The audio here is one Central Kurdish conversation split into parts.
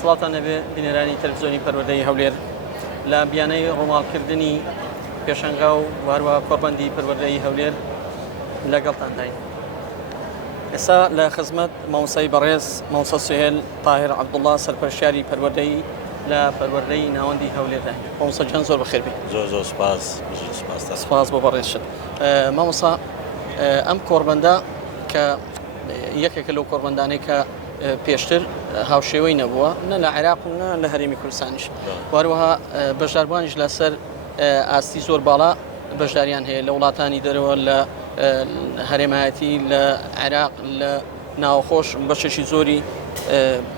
سڵاتان نەبێ بینەرانی تەلەڤیزیۆنی پەروەردەی هەولێر لە بیانەی ڕۆماڵکردنی پێشەنگا و واروە کۆڕبەندی پەروەردەی هەولێر لەگەڵتان داین. ئێستا لە خزمەت مامۆستای بەڕێز مامۆستا سوهێل تاهیر عەبدوڵڵا سەرپەرشتیاری پەروەردەی لە پەروەردەی ناوەندی هەولێردا. مامۆستا جان زۆر بەخێر بێ. زۆر سپاس. سپاس بۆ بەڕێزشت. مامۆستا ئەم کۆڕبەندە کە یەکێکە لەو کۆڕبەندانەی کە پێشتر هاوشێوەی نەبووە نە لە عێراق و نە لە هەرێمی کوردستانیش، واروەها بەشداربوانیش لەسەر ئاستی زۆر باڵا بەشداریان هەیە لە وڵاتانی دەرەوە، لە هەرێمایەتی، لە عێراق، لە ناوخۆش بەشێکی زۆری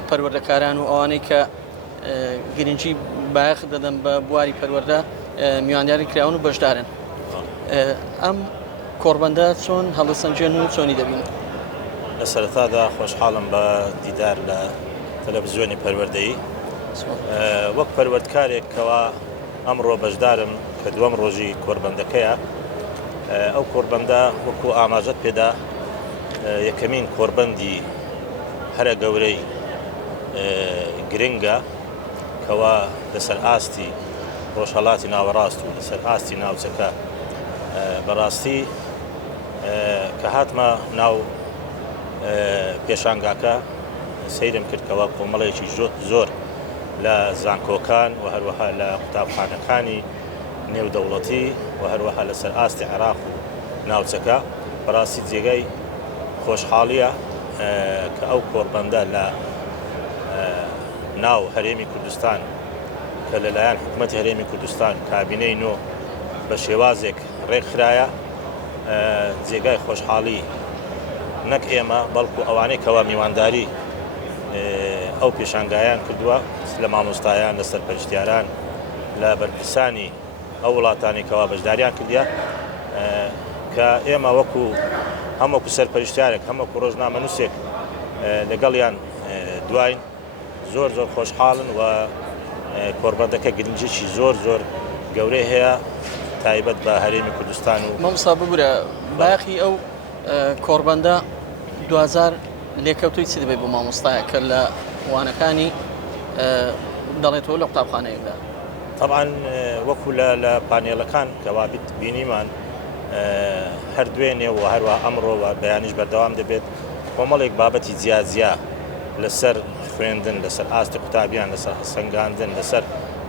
پەروەردەکاران و ئەوانەی کە گرنگی بایەخ دەدەن بە بواری پەروەردە میوانداری کراون و بەشدارن. ئەم کۆڕبەندە چۆن هەڵدەسەنجێن و چۆنی دەبین؟ لە سەرەتادا خۆشحاڵم بە دیدار لە تەلەڤیزیۆنی پەروەردەیی وەک پەروەردکارێک کەوا ئەمڕۆ بەشدارم کە دووەم ڕۆژی کۆڕبەندەکەیە. ئەو کۆڕبەندە وەکو ئاماژەت پێدا یەکەمین کۆڕبەندی هەرە گەورەی گرنگە کەوا لەسەر ئاستی ڕۆژهەڵاتی ناوەڕاست و لەسەر ئاستی ناوچەکە بەڕاستی کە هاتمە ناو پێشانگاکە سەیرم کردکەوە کۆمەڵێکی زۆر لە زانکۆکان و هەروەها لە قوتابخانەکانی نێودەوڵەتی و هەروەها لەسەر ئاستی عێراق و ناوچەکە بەڕاستی جێگەی خۆشحاڵیە کە ئەو کۆڕبەندە لە ناو هەرێمی کوردستان کە لەلایەن حکوومەتی هەرێمی کوردستان کابینەی نۆ بە شێوازێک ڕێکخرایە. جێگای خۆشحاڵی نەک ئێمە بەڵکو ئەوانەی کەوا میوانداری ئەو پێشانگایان کردووە لە مامۆستایان، لە سەرپەرشتیاران، لە بەرپرسانی ئەو وڵاتانی کەوا بەشداریان کردیە کە ئێمە وەکو هەمووەکو سەرپەرشتیارێک هەمووەکو ڕۆژنامەنووسێک لەگەڵیان دوین زۆر خۆشحاڵن و کۆڕبەندەکە گرنجێکی زۆر گەورەی هەیە تایبەت بە هەرێمی کوردستان. و مامۆستا ببورە باخی ئەو کۆڕبەندە 2000 لێکەوتوی چی دەبێت بۆ مامۆستایە کە لە وانەکانی دەڵێتەوە لە قوتابخانەیەکدا؟ طبعاً وەکو لە پانێڵەکان کەوا بینیمان هەردوێنێ و هەروە ئەمڕۆ بەیانیش بەردەوام دەبێت کۆمەڵێک بابەتی جیاجیا لەسەر خوێندن، لەسەر ئاستی قوتابیان، لەسەر سەنگاندن، لەسەر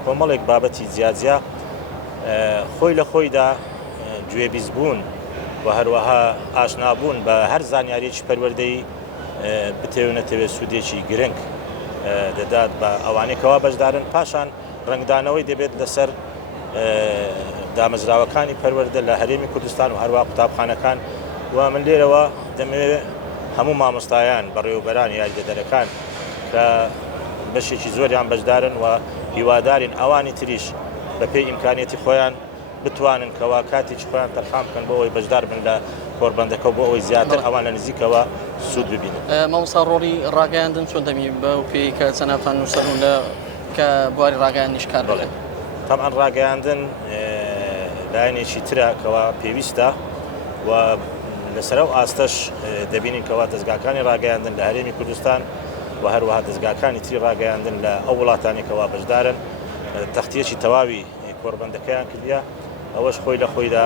کۆمەڵێک بابەتی جیاجیا خۆی لە خۆیدا گوێبیستبوون و هەروەها ئاشنابوون بە هەر زانیاریی پەروەردەیی بتێونەتەوێت سوودێکی گرنگ دەدات بە ئەوانەی کەوا بەشدارن. پاشان ڕنگدانەوەی دەبێت لەسەر دامەزراوەکانی پەروەردە لە هەرێمی کوردستان و هەروە قوتابخانەکان. و من لێرەوە دەمەوێت هەموو مامۆستایان بەڕێوەبەران یاریدەدەرەکان کە بەشێکی زۆریان بەشدارن و هیوادارین ئەوانی تریش بە پێی ئیمکانیەتی خۆیان بتوانن کەوا کاتێکی خۆیان تەرخام بکەن بۆ ئەوەی بەشدار بن لە کۆڕبەندەکە بۆ ئەوەی زیاتر ئەوان لە نزیکەوە سوود ببینن. مامۆستا ڕۆڵی ڕاگەیاندن چۆن دەمی بەو پێی کە چەندتان نووسەرون لە کە بواری ڕاگەیاندنیش کار بڵێت؟ طبعاً ڕاگەیاندن لایەنێکی ترە کەوا پێویستە و لەسەر ئەو ئاستەش دەبینین کەوا دەستگاکانی ڕاگەیاندن لە هەرێمی کوردستان و هەروەها دەستگاکانی تری ڕاگەیاندن لە ئەو وڵاتانی کەوا بەشدارن تەختیەکی تەواوی کۆڕبەندەکەیان کردیە. ئەوەش خۆی لە خۆیدا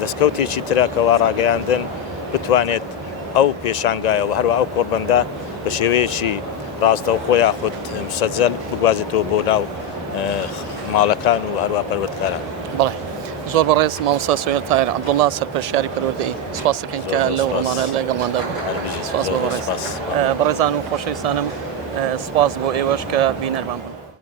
دەستکەوتێکی ترە کەوا ڕاگەیاندن بتوانێت ئەو پێشانگایە و هەروە ئەو کۆڕبەندە بە شێوەیەکی ڕاستە و خۆی یاخود مسەجەل بگوازێتەوە بۆ ناو ماڵەکان و هەروە پەروەردەکاران. بەڵێ زۆر بەڕێز مامۆستا سوهێل تاهیر عەبدوڵڵا سەرپەرشتیاری پەروەردەیی، سوپاس دەکەین کە لەو ڕۆمانە لەگەڵماندا بوون. سوپاس بۆ بەڕێز. بەڕێزان و خۆشەویستانم سوپاس بۆ ئێوەش کە بینەرمان بوون.